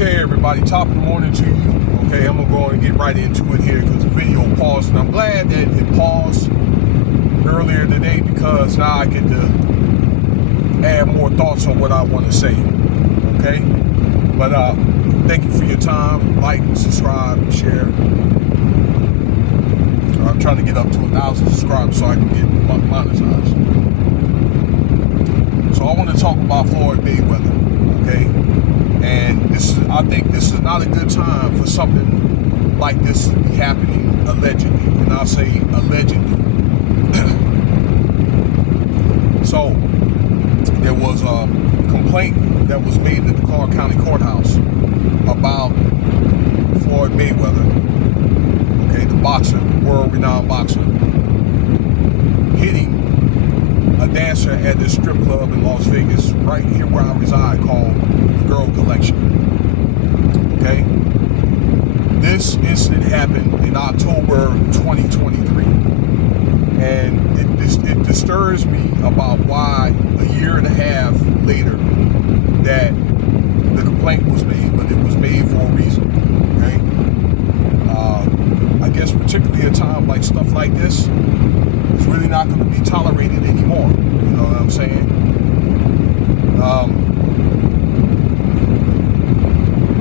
Okay, everybody, top of the morning to you. Okay, I'm gonna go and get right into it here because the video paused, and I'm glad that it paused earlier today because now I get to add more thoughts on what I want to say. Okay, but thank you for your time. Like, subscribe, share. I'm trying to get up to 1,000 subscribers so I can get monetized. So I want to talk about Floyd Mayweather. Okay. And I think this is not a good time for something like this to be happening allegedly. And I'll say allegedly. So there was a complaint that was made at the Clark County Courthouse about Floyd Mayweather, okay, the boxer, world-renowned boxer, hitting a dancer at this strip club in Las Vegas, right here where I reside, called the Girl Collection. Okay? This incident happened in October 2023. And it disturbs me about why a year and a half later that the complaint was made, but it was made for a reason. Okay? I guess particularly a time like stuff like this, it's really not going to be tolerated anymore. You know what I'm saying?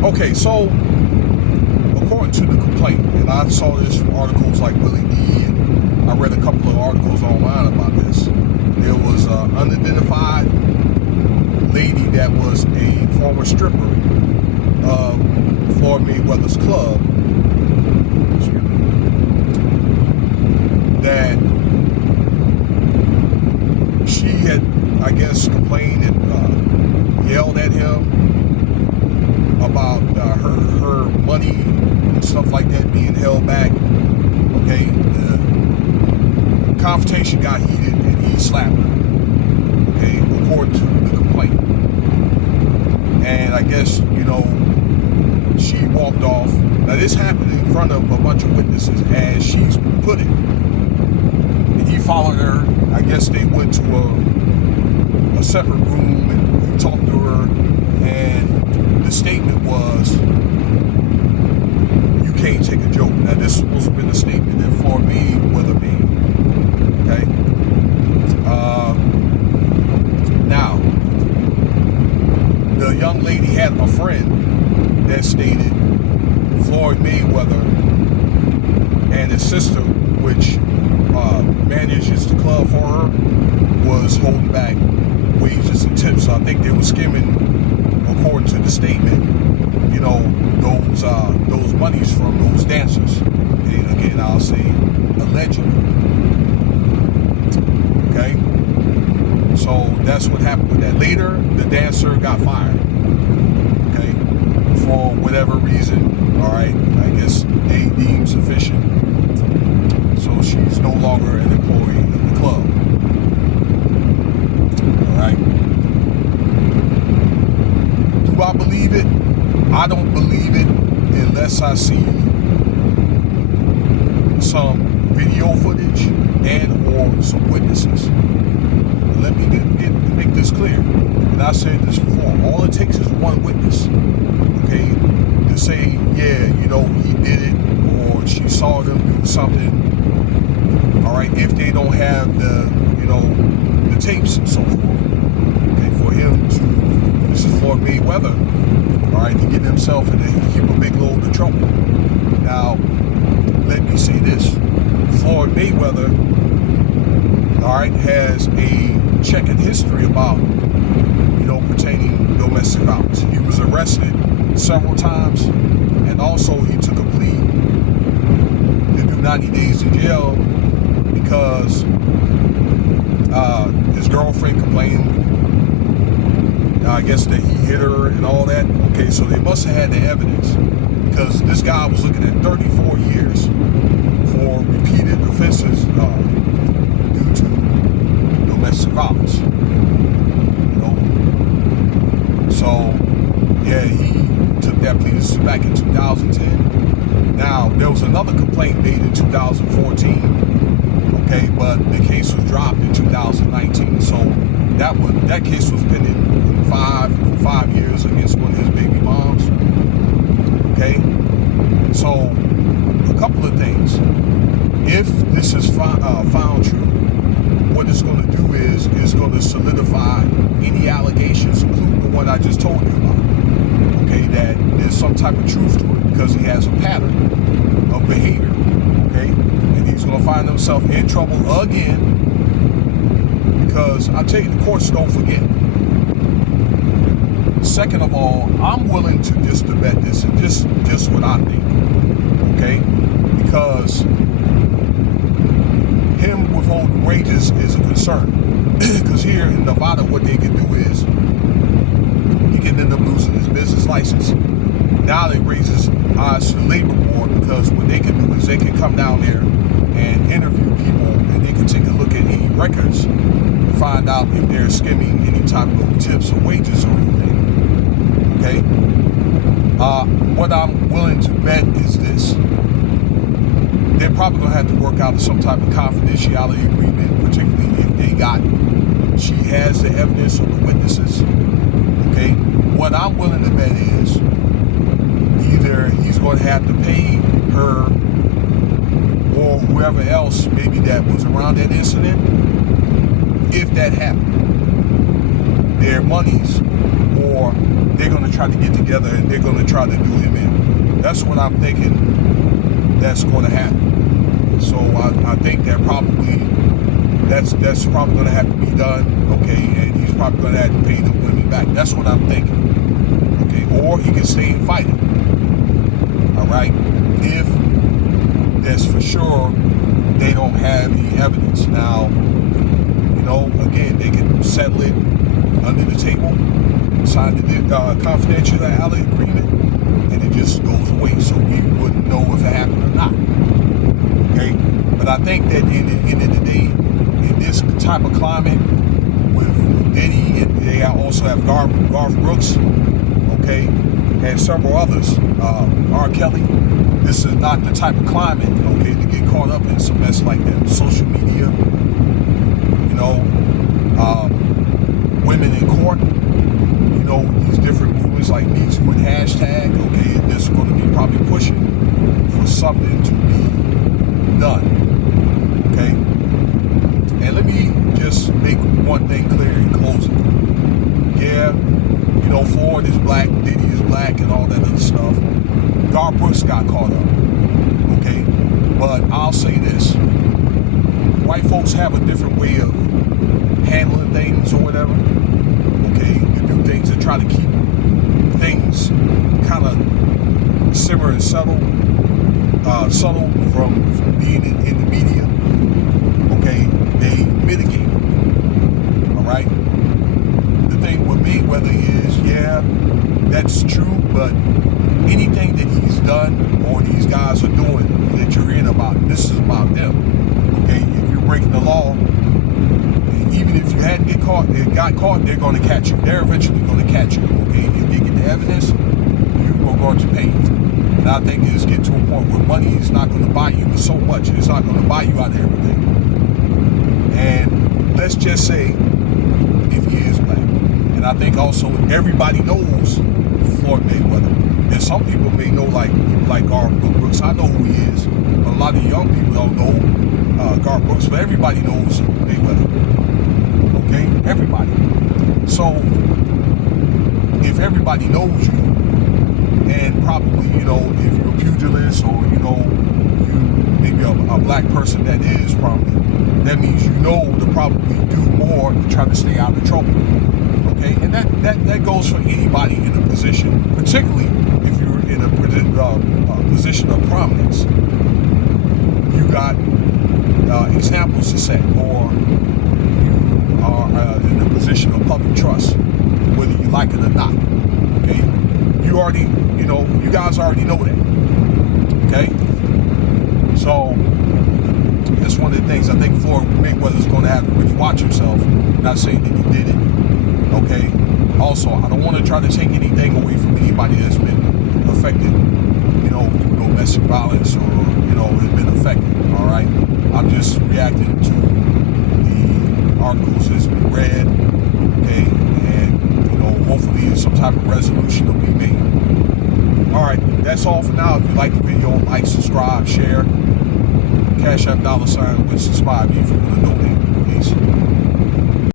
Okay, so according to the complaint, and I saw this from articles like Willie D, and I read a couple of articles online about this. There was an unidentified lady that was a former stripper of Floyd Mayweather's club that she had, I guess, complained and yelled at him about her money and stuff like that being held back. Okay, the confrontation got heated and he slapped her. Okay, according to the complaint. And I guess, you know, she walked off. Now this happened in front of a bunch of witnesses, as she's put it. And he followed her. I guess they went to a separate room and he talked to her, and the statement was, "You can't take a joke." Now this was supposed to be the statement that Floyd Mayweather made. Okay? Now, the young lady had a friend that stated Floyd Mayweather and his sister, which manages the club for her, was holding back wages and tips. So I think they were skimming, according to the statement, you know, those monies from those dancers. Okay, again, I'll say allegedly. Okay, so that's what happened with that. Later, the dancer got fired. Okay, for whatever reason. All right, I guess they deemed sufficient. So she's no longer an employee of the club. Alright. Do I believe it? I don't believe it unless I see some video footage and or some witnesses. Let me make this clear. And I said this before. All it takes is one witness. Okay? To say, yeah, you know, he did it, or she saw them do something. All right, if they don't have the, you know, the tapes and so forth. Okay, for him to, this is Floyd Mayweather, all right, to get himself in and keep a big load of trouble. Now, let me say this. Floyd Mayweather, all right, has a checkered history about, you know, pertaining to domestic violence. He was arrested several times, and also he took a plea to do 90 days in jail because his girlfriend complained, I guess, that he hit her and all that. Okay, so they must have had the evidence, because this guy was looking at 34 years for repeated offenses due to domestic violence. You know, so yeah, he took that plea. This is back in 2010. Now there was another complaint made in 2014. Okay, but the case was dropped in 2019. So that case was pending for 5 years against one of his baby moms. some type of truth to it because he has a pattern of behavior, okay? And he's going to find himself in trouble again because I tell you, the courts don't forget. Second of all, I'm willing to just debate this and just what I think, okay? Because him withholding wages is a concern. Because here in Nevada, what they can do is he can end up losing his business license. Now it raises odds to the labor board because what they can do is they can come down there and interview people and they can take a look at any records and find out if they're skimming any type of tips or wages or anything. Okay? What I'm willing to bet is this. They're probably going to have to work out some type of confidentiality agreement, particularly if she has the evidence or the witnesses. Okay? What I'm willing to bet is either he's going to have to pay her or whoever else maybe that was around that incident, if that happened, their monies, or they're going to try to get together and they're going to try to do him in. That's what I'm thinking that's going to happen. So I think that that's probably going to have to be done, okay, and he's probably going to have to pay the women back. That's what I'm thinking, okay, or he can stay and fight it, all right, if that's for sure they don't have any evidence. Now, again, they can settle it under the table, sign the confidentiality agreement, and it just goes away, so we wouldn't know if it happened or not, okay? But I think that in the end of the day, in this type of climate with Diddy, and they also have Garth Brooks, okay, and several others, R. Kelly, this is not the type of climate, okay, to get caught up in some mess like that. Social media, women in court, these different movements like Me Too and hashtag, okay, and this is going to be probably pushing for something to be done, okay? And let me just make one thing clear in closing. Yeah, Floyd is black, Diddy is black, and all that other stuff. Garth Brooks got caught up, okay? But I'll say this. White folks have a different way of handling things or whatever, okay? To do things and try to keep things kind of simmer and subtle from being in the media, okay? They mitigate, all right? The thing with Mayweather is, yeah, that's true, but anything that he's done or these guys are doing that you're hearing about, this is about them, okay? If you're breaking the law, even if you hadn't got caught, they're going to catch you. They're eventually going to catch you, okay? If they get the evidence, you're going to pay. And I think it's getting to a point where money is not going to buy you so much. It's not going to buy you out of everything. And let's just say if he is black. And I think also everybody knows Floyd Mayweather. And some people may know people like Garth Brooks. I know who he is. But a lot of young people don't know Garth Brooks, but everybody knows Mayweather. Okay? Everybody. So if everybody knows you, and probably, if you're a pugilist or, you maybe a black person that is prominent, that means to probably do more to try to stay out of trouble. Okay? And that goes for anybody in a position, particularly if you're in a position of prominence. You got examples to set, or you are in a position of public trust, whether you like it or not. Okay? You already, you guys already know that. Okay? So, that's one of the things I think Floyd Mayweather is going to have to really watch himself. Not saying that he did it. Okay? Also, I don't want to try to take anything away from anybody that's been affected, through domestic violence or, has been affected. All right? I'm just reacting to the articles that's been read. Okay? And, hopefully some type of resolution will be made. All right, that's all for now. If you like the video, like, subscribe, share. Cash App $, with subscribe if you want to